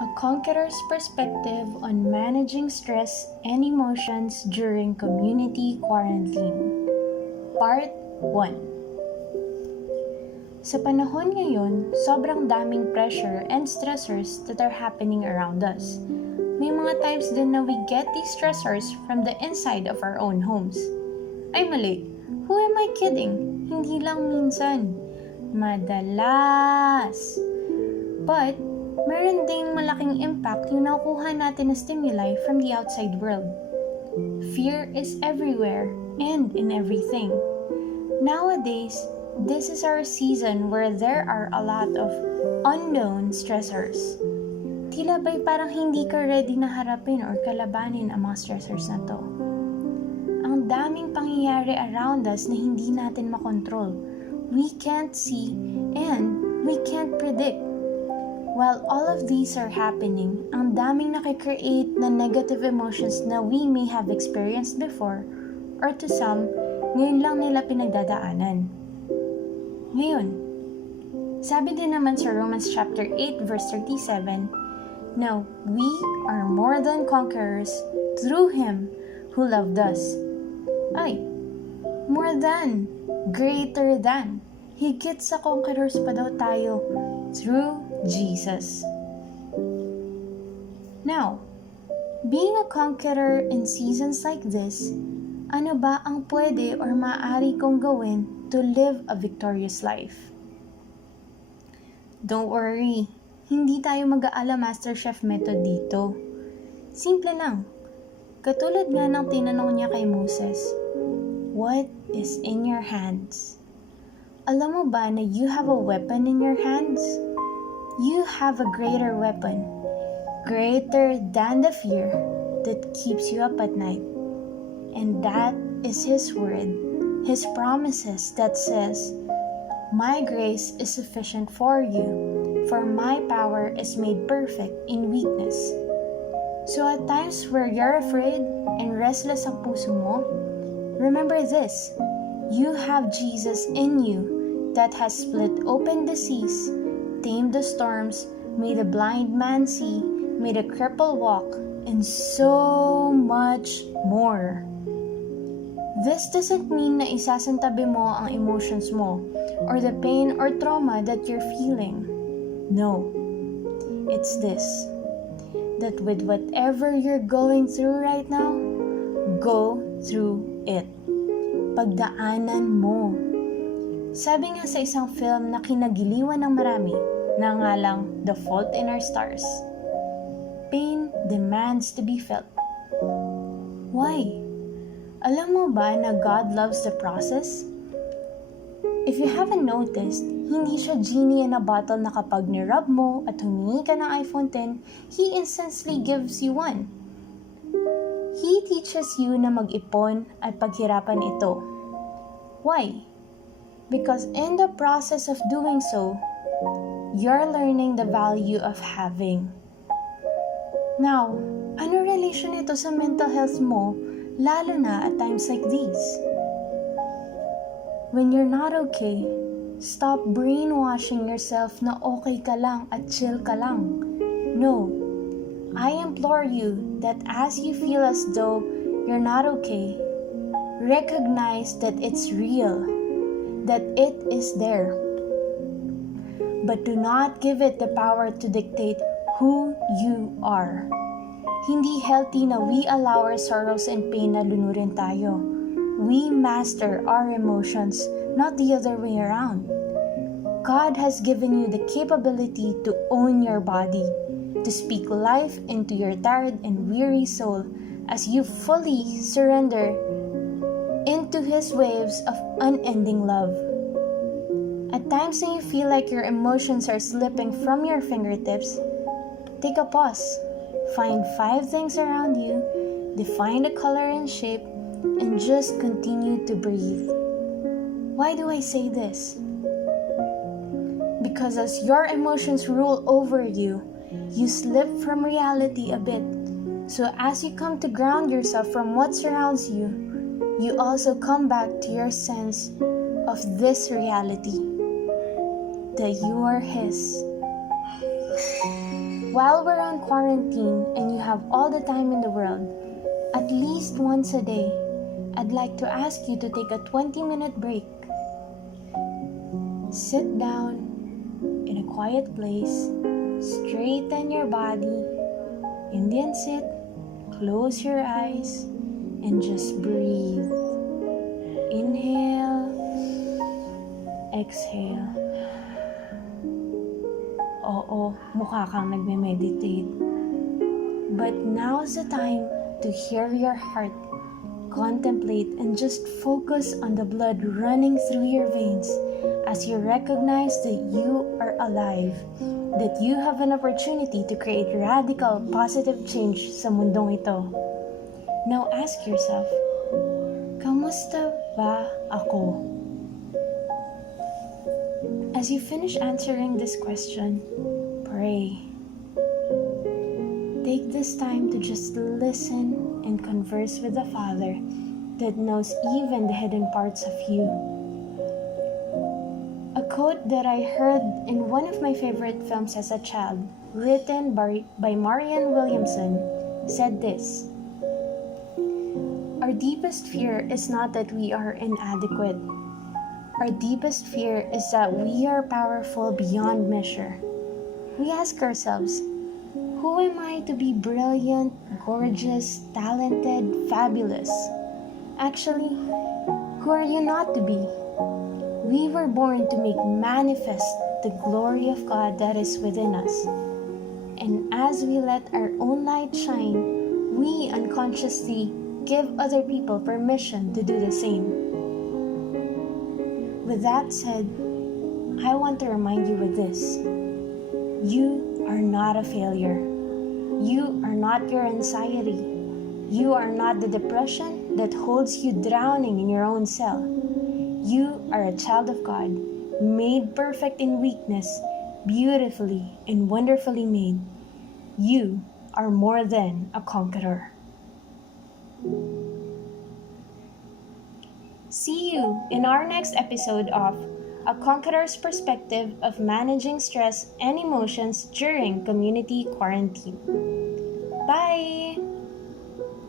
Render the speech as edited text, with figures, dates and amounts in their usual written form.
A Conqueror's Perspective on Managing Stress and Emotions During Community Quarantine. Part 1. Sa panahon ngayon, sobrang daming pressure and stressors that are happening around us. May mga times din na we get these stressors from the inside of our own homes. Ay mali, who am I kidding? Hindi lang minsan. Madalas. But, meron ding malaking impact yung nakukuha natin na stimuli from the outside world. Fear is everywhere and in everything. Nowadays, this is our season where there are a lot of unknown stressors. Tila ba'y parang hindi ka ready na harapin or kalabanin ang mga stressors na to. Ang daming pangyayari around us na hindi natin makontrol. We can't see and we can't predict. While all of these are happening, ang daming nakikreate na negative emotions na we may have experienced before or to some, ngayon lang nila pinagdadaanan. Ngayon, sabi din naman sa Romans chapter 8 verse 37, "Now we are more than conquerors through Him who loved us." Ay, more than, greater than, higit sa conquerors pa daw tayo through Jesus. Now, being a conqueror in seasons like this, ano ba ang pwede or maaari kong gawin to live a victorious life? Don't worry, hindi tayo mag-aala MasterChef method dito. Simple lang. Katulad nga ng tinanong niya kay Moses, "What is in your hands?" Alam mo ba na you have a weapon in your hands? You have a greater weapon, greater than the fear that keeps you up at night. And that is His word, His promises that says, "My grace is sufficient for you, for my power is made perfect in weakness." So at times where you're afraid and restless ang puso mo, remember this, you have Jesus in you that has split open the seas, tamed the storms, made a blind man see, made a cripple walk, and so much more. This doesn't mean na isasantabi mo ang emotions mo or the pain or trauma that you're feeling. No. It's this, that with whatever you're going through right now, go through it. Pagdaanan mo. Sabi nga sa isang film na kinagiliwan ng marami, na nga lang The Fault in Our Stars, pain demands to be felt. Why? Alam mo ba na God loves the process? If you haven't noticed, hindi siya genie in a bottle na kapag nirub mo at humingi ka ng iPhone 10, He instantly gives you one. He teaches you na mag-ipon at paghirapan ito. Why? Because in the process of doing so, you're learning the value of having. Now, ano relation ito sa mental health mo, lalo na at times like these? When you're not okay, stop brainwashing yourself na okay ka lang at chill ka lang. No, I implore you that as you feel as though you're not okay, recognize that it's real, that it is there. But do not give it the power to dictate who you are. Hindi healthy na we allow our sorrows and pain na lunurin tayo. We master our emotions, not the other way around. God has given you the capability to own your body, to speak life into your tired and weary soul as you fully surrender into His waves of unending love. At times when you feel like your emotions are slipping from your fingertips, take a pause. Find 5 things around you, define the color and shape, and just continue to breathe. Why do I say this? Because as your emotions rule over you, you slip from reality a bit. So as you come to ground yourself from what surrounds you, you also come back to your sense of this reality, that you are His. While we're on quarantine and you have all the time in the world, at least once a day, I'd like to ask you to take a 20-minute break. Sit down in a quiet place, straighten your body, Indian sit, close your eyes, and just breathe. Inhale, exhale. Oo, mukha kang nagme-meditate. But now's the time to hear your heart, contemplate, and just focus on the blood running through your veins as you recognize that you are alive, that you have an opportunity to create radical, positive change sa mundong ito. Now ask yourself, kamusta ba ako? As you finish answering this question, pray. Take this time to just listen and converse with the Father that knows even the hidden parts of you. A quote that I heard in one of my favorite films as a child, written by Marianne Williamson, said this: "Our deepest fear is not that we are inadequate. Our deepest fear is that we are powerful beyond measure." We ask ourselves, who am I to be brilliant, gorgeous, talented, fabulous? Actually, who are you not to be? We were born to make manifest the glory of God that is within us. And as we let our own light shine, we unconsciously give other people permission to do the same. With that said, I want to remind you with this. You are not a failure. You are not your anxiety. You are not the depression that holds you drowning in your own cell. You are a child of God, made perfect in weakness, beautifully and wonderfully made. You are more than a conqueror. See you in our next episode of A Conqueror's Perspective of Managing Stress and Emotions During Community Quarantine. Bye!